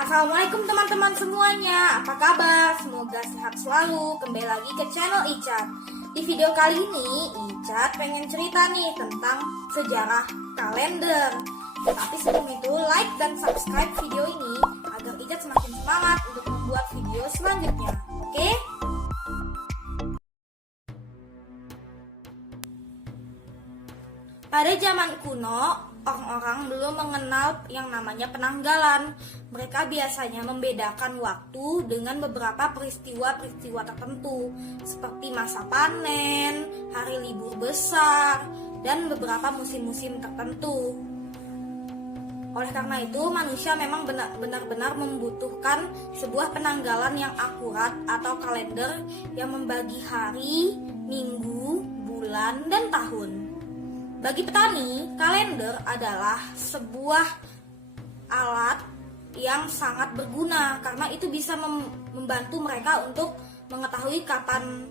Assalamualaikum teman-teman semuanya, apa kabar? Semoga sehat selalu. Kembali lagi ke channel Icat. Di video kali ini Icat pengen cerita nih tentang sejarah kalender. Tapi sebelum itu like dan subscribe video ini agar Icat semakin semangat untuk membuat video selanjutnya. Oke? Pada zaman kuno, orang-orang belum mengenal yang namanya penanggalan. Mereka biasanya membedakan waktu dengan beberapa peristiwa-peristiwa tertentu, seperti masa panen, hari libur besar, dan beberapa musim-musim tertentu. Oleh karena itu, manusia memang benar-benar membutuhkan sebuah penanggalan yang akurat atau kalender yang membagi hari, minggu, bulan, dan tahun. Bagi petani, kalender adalah sebuah alat yang sangat berguna karena itu bisa membantu mereka untuk mengetahui kapan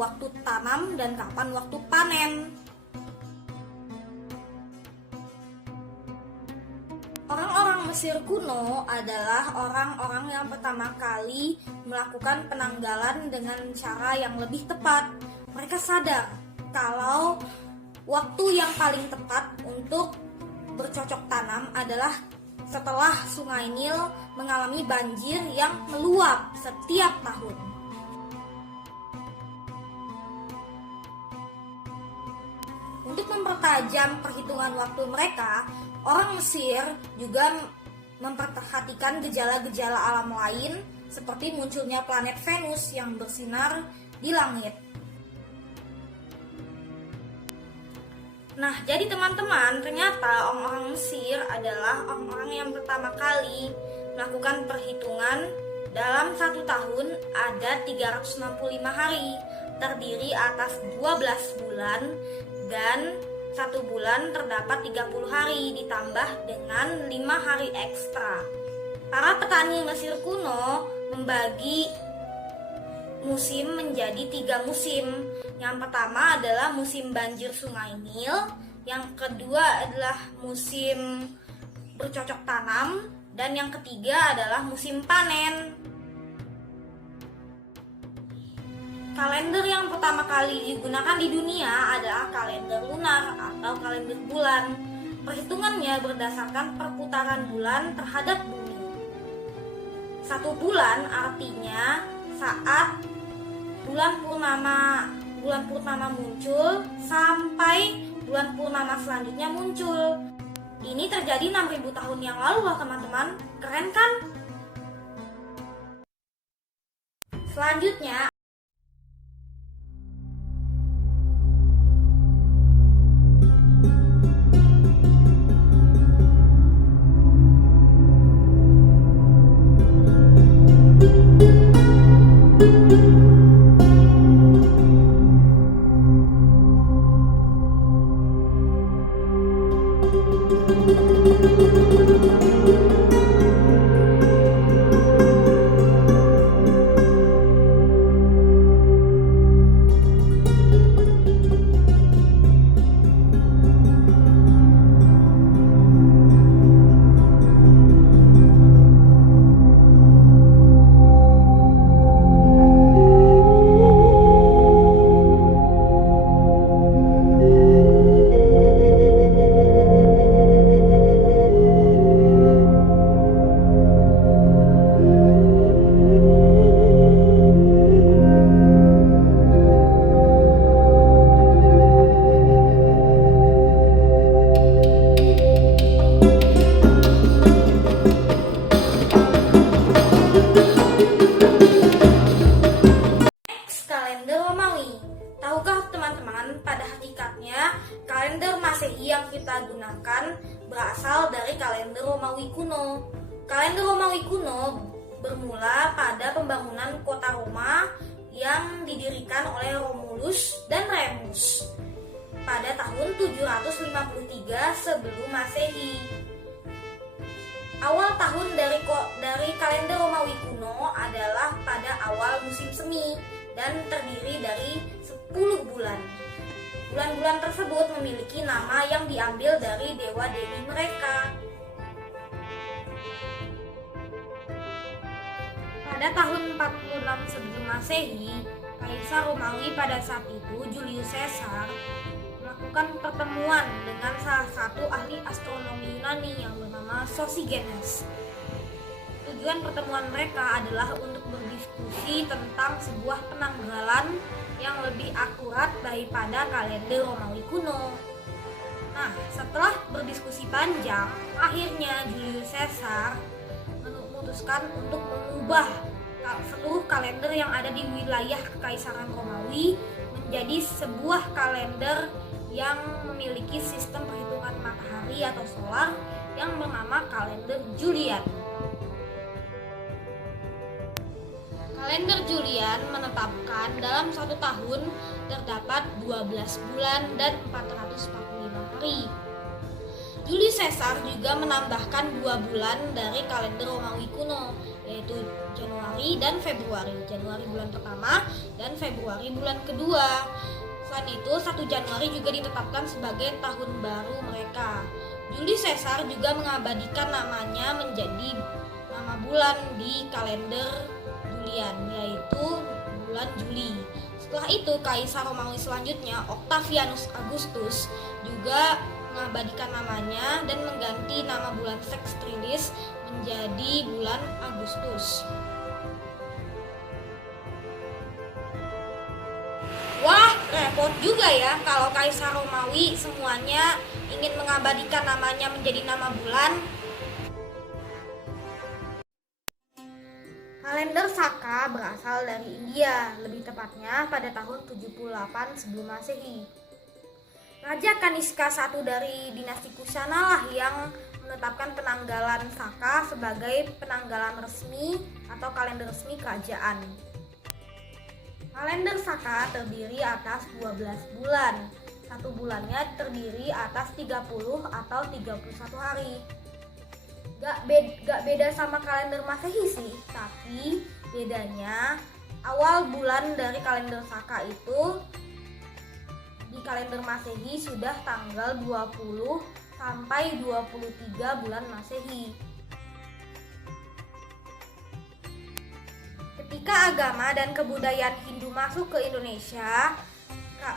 waktu tanam dan kapan waktu panen. Orang-orang Mesir kuno adalah orang-orang yang pertama kali melakukan penanggalan dengan cara yang lebih tepat. Mereka sadar kalau waktu yang paling tepat untuk bercocok tanam adalah setelah Sungai Nil mengalami banjir yang meluap setiap tahun. Untuk mempertajam perhitungan waktu mereka, orang Mesir juga memperhatikan gejala-gejala alam lain seperti munculnya planet Venus yang bersinar di langit. Nah, jadi teman-teman, ternyata orang-orang Mesir adalah orang-orang yang pertama kali melakukan perhitungan. Dalam satu tahun ada 365 hari, terdiri atas 12 bulan, dan satu bulan terdapat 30 hari ditambah dengan 5 hari ekstra. Para petani Mesir kuno membagi musim menjadi 3 musim. Yang pertama adalah musim banjir Sungai Nil, yang kedua adalah musim bercocok tanam, dan yang ketiga adalah musim panen. Kalender yang pertama kali digunakan di dunia adalah kalender lunar atau kalender bulan. Perhitungannya berdasarkan perputaran bulan terhadap bumi. Satu bulan artinya saat bulan purnama muncul sampai bulan purnama selanjutnya muncul. Ini terjadi 6.000 tahun yang lalu loh teman-teman. Keren kan? Selanjutnya kalender Masehi yang kita gunakan berasal dari kalender Romawi kuno. Kalender Romawi kuno bermula pada pembangunan kota Roma yang didirikan oleh Romulus dan Remus pada tahun 753 sebelum Masehi. Awal tahun dari kalender Romawi kuno adalah pada awal musim semi dan terdiri dari 10 bulan. Bulan-bulan tersebut memiliki nama yang diambil dari dewa-dewi mereka. Pada tahun 46 sebelum Masehi, Kaisar Romawi pada saat itu, Julius Caesar, melakukan pertemuan dengan salah satu ahli astronomi Yunani yang bernama Sosigenes. Tujuan pertemuan mereka adalah untuk berdiskusi tentang sebuah penanggalan yang lebih akurat daripada kalender Romawi kuno. Nah, setelah berdiskusi panjang, akhirnya Julius Caesar memutuskan untuk mengubah seluruh kalender yang ada di wilayah Kekaisaran Romawi menjadi sebuah kalender yang memiliki sistem perhitungan matahari atau solar yang bernama kalender Julian. Kalender Julian menetapkan dalam satu tahun terdapat 12 bulan dan 445 hari. Julius Caesar juga menambahkan 2 bulan dari kalender Romawi kuno, yaitu Januari dan Februari. Januari bulan pertama dan Februari bulan kedua. Selain itu, 1 Januari juga ditetapkan sebagai tahun baru mereka. Julius Caesar juga mengabadikan namanya menjadi nama bulan di kalender Julian, yaitu bulan Juli. Setelah itu, Kaisar Romawi selanjutnya, Octavianus Augustus, juga mengabadikan namanya dan mengganti nama bulan Sextilis menjadi bulan Agustus. Wah, repot juga ya kalau Kaisar Romawi semuanya ingin mengabadikan namanya menjadi nama bulan. Kalender Saka berasal dari India, lebih tepatnya pada tahun 78 sebelum Masehi. Raja Kaniska I dari dinasti Kusana lah yang menetapkan penanggalan Saka sebagai penanggalan resmi atau kalender resmi kerajaan. Kalender Saka terdiri atas 12 bulan. Satu bulannya terdiri atas 30 atau 31 hari. Gak beda sama kalender Masehi sih, tapi bedanya awal bulan dari kalender Saka itu di kalender Masehi sudah tanggal 20 sampai 23 bulan Masehi. Ketika agama dan kebudayaan Hindu masuk ke Indonesia,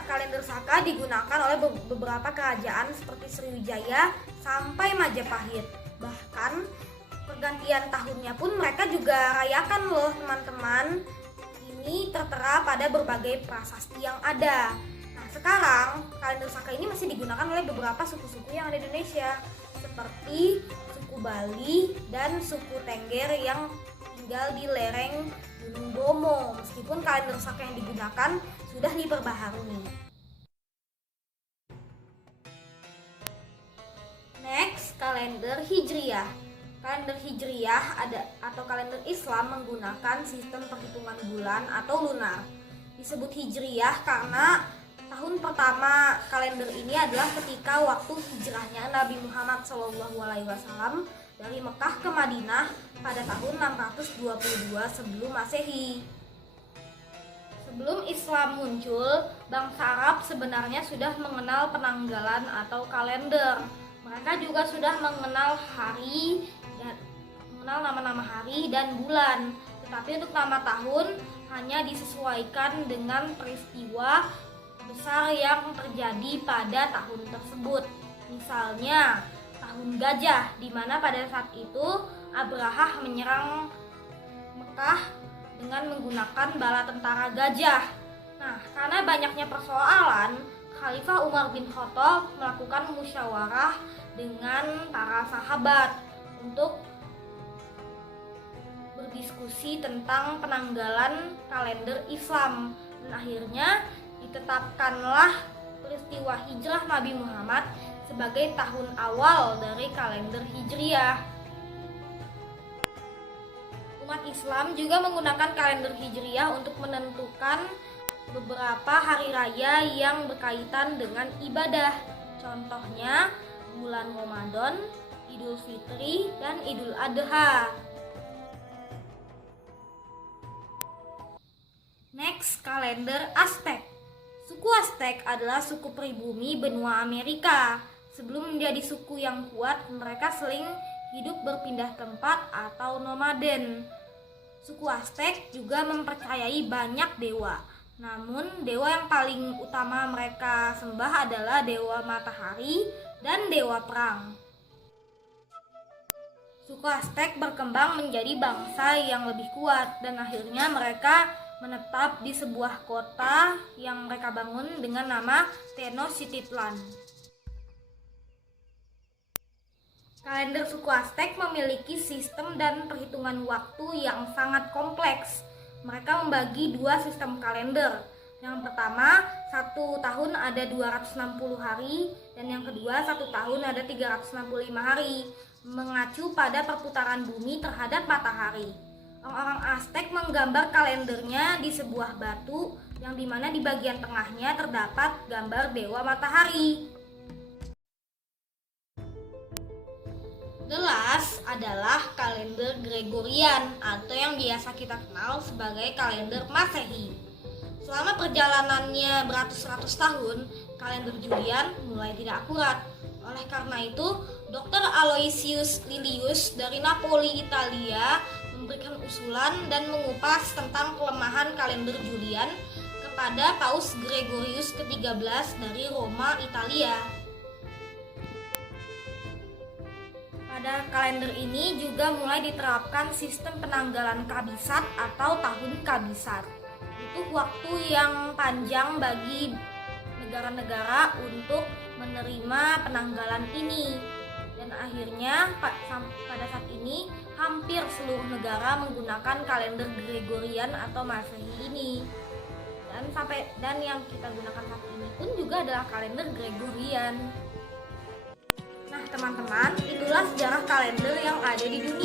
kalender Saka digunakan oleh beberapa kerajaan seperti Sriwijaya sampai Majapahit. Bahkan pergantian tahunnya pun mereka juga rayakan loh teman-teman. Ini tertera pada berbagai prasasti yang ada. Nah, sekarang kalender Saka ini masih digunakan oleh beberapa suku-suku yang ada di Indonesia, seperti suku Bali dan suku Tengger yang tinggal di lereng Gunung Bromo. Meskipun kalender Saka yang digunakan sudah diperbaharui. Next, kalender Hijriyah. Kalender Hijriyah atau kalender Islam menggunakan sistem perhitungan bulan atau lunar. Disebut Hijriyah karena tahun pertama kalender ini adalah ketika waktu hijrahnya Nabi Muhammad SAW dari Mekah ke Madinah pada tahun 622 sebelum Masehi. Sebelum Islam muncul, bangsa Arab sebenarnya sudah mengenal penanggalan atau kalender. Mereka juga sudah mengenal hari dan mengenal nama-nama hari dan bulan. Tetapi untuk nama tahun hanya disesuaikan dengan peristiwa besar yang terjadi pada tahun tersebut. Misalnya tahun gajah, di mana pada saat itu Abrahah menyerang Mekah dengan menggunakan bala tentara gajah. Nah, karena banyaknya persoalan, Khalifah Umar bin Khattab melakukan musyawarah dengan para sahabat untuk berdiskusi tentang penanggalan kalender Islam. Dan akhirnya ditetapkanlah peristiwa hijrah Nabi Muhammad sebagai tahun awal dari kalender Hijriyah. Umat Islam juga menggunakan kalender Hijriyah untuk menentukan beberapa hari raya yang berkaitan dengan ibadah. Contohnya bulan Ramadan, Idul Fitri, dan Idul Adha. Next, kalender Aztec. Suku Aztec adalah suku pribumi benua Amerika. Sebelum menjadi suku yang kuat, mereka sering hidup berpindah tempat atau nomaden. Suku Aztec juga mempercayai banyak dewa. Namun, dewa yang paling utama mereka sembah adalah dewa matahari dan dewa perang. Suku Aztec berkembang menjadi bangsa yang lebih kuat dan akhirnya mereka menetap di sebuah kota yang mereka bangun dengan nama Tenochtitlan. Kalender suku Aztec memiliki sistem dan perhitungan waktu yang sangat kompleks. Mereka membagi dua sistem kalender. Yang pertama, satu tahun ada 260 hari dan yang kedua, satu tahun ada 365 hari, mengacu pada perputaran bumi terhadap matahari. Orang-orang Aztec menggambar kalendernya di sebuah batu yang dimana di bagian tengahnya terdapat gambar dewa matahari. The last adalah kalender Gregorian atau yang biasa kita kenal sebagai kalender Masehi. Selama perjalanannya beratus-ratus tahun, kalender Julian mulai tidak akurat. Oleh karena itu, Dr. Aloysius Lilius dari Napoli, Italia memberikan usulan dan mengupas tentang kelemahan kalender Julian kepada Paus Gregorius ke-13 dari Roma, Italia. Pada kalender ini juga mulai diterapkan sistem penanggalan kabisat atau tahun kabisat. Itu waktu yang panjang bagi negara-negara untuk menerima penanggalan ini. Dan akhirnya pada saat ini hampir seluruh negara menggunakan kalender Gregorian atau Masehi ini. Dan yang kita gunakan saat ini pun juga adalah kalender Gregorian. Nah teman-teman, itulah sejarah kalender yang ada di dunia.